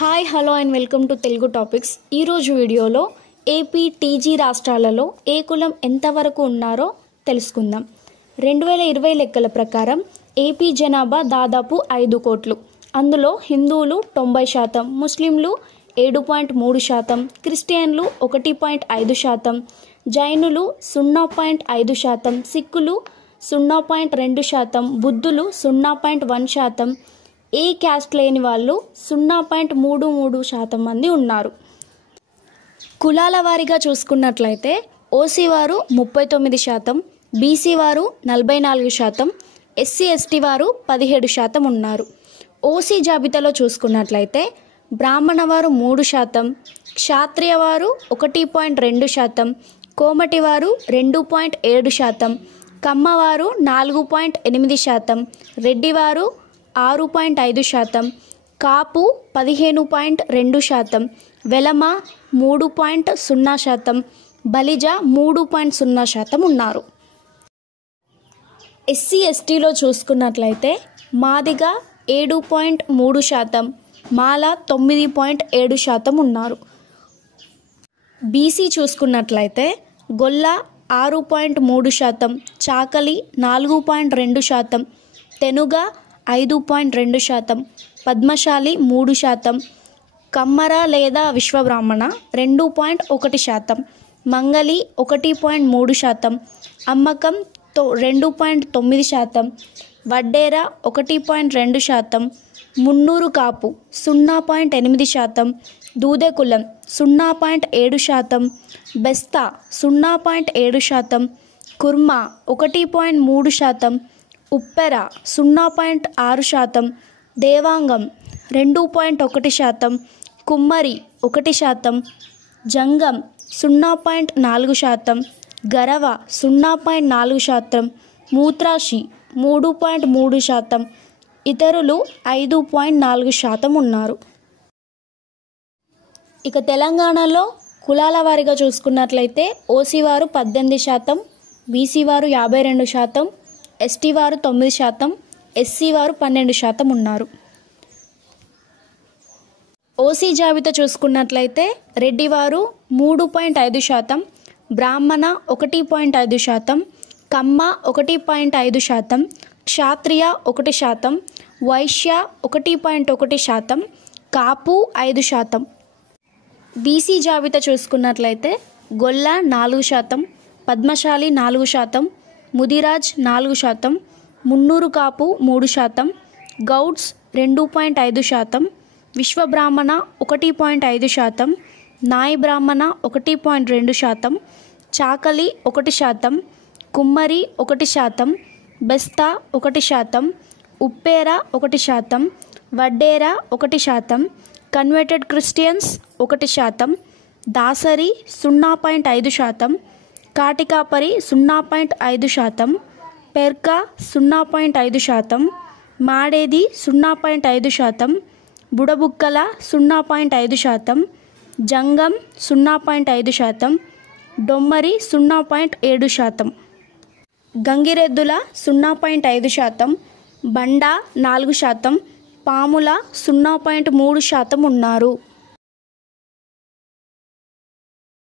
Hi hello and welcome to Telugu topics. ఈరోజు వీడియోలో AP TG రాష్ట్రాలలో ఏ కులం ఎంతవరకు ఉన్నారో తెలుసుకుందాం. 2020 లెక్కల ప్రకారం ఏపీ జనాభా దాదాపు 5 కోట్లు. అందులో హిందువులు 90%, ముస్లింలు 7.3%, క్రిస్టియన్లు 1.5%, జైనులు 0.5%, సిక్కులు 0.2%, బుద్ధులు 0.1%, ఏ క్యాస్ట్ లేని వాళ్ళు 0.33% మంది ఉన్నారు. కులాల వారీగా చూసుకున్నట్లయితే ఓసీ వారు 39%, బీసీ వారు 44%, ఎస్సీ ఎస్టీ వారు 17% ఉన్నారు. ఓసీ జాబితాలో చూసుకున్నట్లయితే బ్రాహ్మణ వారు 3%, క్షాత్రియ వారు 1.2%, కోమటి వారు 2.7%, కమ్మవారు 4.8%, రెడ్డివారు 6.5%, కాపు 15.2%, వెలమ 3.0%, బలిజ 3.0% ఉన్నారు. ఎస్సీ ఎస్టీలో చూసుకున్నట్లయితే మాదిగ 7.3%, మాల 9.7% ఉన్నారు. బీసీ చూసుకున్నట్లయితే గొల్ల 6.3%, చాకలి 4.2%, తెనుగ 5.2%, పద్మశాలి 3%, కమ్మర లేదా విశ్వబ్రాహ్మణ 2.1%, మంగలి 1.3%, అమ్మకం 2.9%, వడ్డేర 1.2%, మున్నూరు కాపు 0.8%, దూదెకులం 0.7%, బెస్తా 0.7%, కుర్మ 1.3%, ఉప్పెర 0.6%, దేవాంగం 2.1%, కుమ్మరి 1%, జంగం 0.4%, గరవ 0.4%, మూత్రాశి 3.3%, ఇతరులు 5.4% ఉన్నారు. ఇక తెలంగాణలో కులాల వారీగా చూసుకున్నట్లయితే ఓసీ వారు 18%, బీసీ వారు 52%, ఎస్టీ వారు 9%, ఎస్సీ వారు 12% ఉన్నారు. ఓసీ జాబితా చూసుకున్నట్లయితే రెడ్డివారు 3.5%, బ్రాహ్మణ 1.5%, కమ్మ 1.5%, క్షాత్రియ 1%, వైశ్య 1.1%, కాపు 5%. బీసీ జాబితా చూసుకున్నట్లయితే గొల్ల 4%, పద్మశాలి 4%, ముదిరాజ్ 4%, మున్నూరు కాపు 3%, గౌడ్స్ 2.5%, విశ్వబ్రాహ్మణ 1.5%, నాయి బ్రాహ్మణ 1.2%, చాకలి 1%, కుమ్మరి 1%, బెస్తా 1%, ఉప్పేర 1%, వడ్డేర 1%, కన్వర్టెడ్ క్రిస్టియన్స్ 1%, దాసరి 0.5%, కాటికాపరి 0.5%, పెర్క 0.5%, మాడేది 0.5%, బుడబుక్కల 0.5%, జంగం 0.5%, డొమ్మరి 0.7%, గంగిరెద్దుల 0.5%, బండ 4%, పాముల 0.3% ఉన్నారు.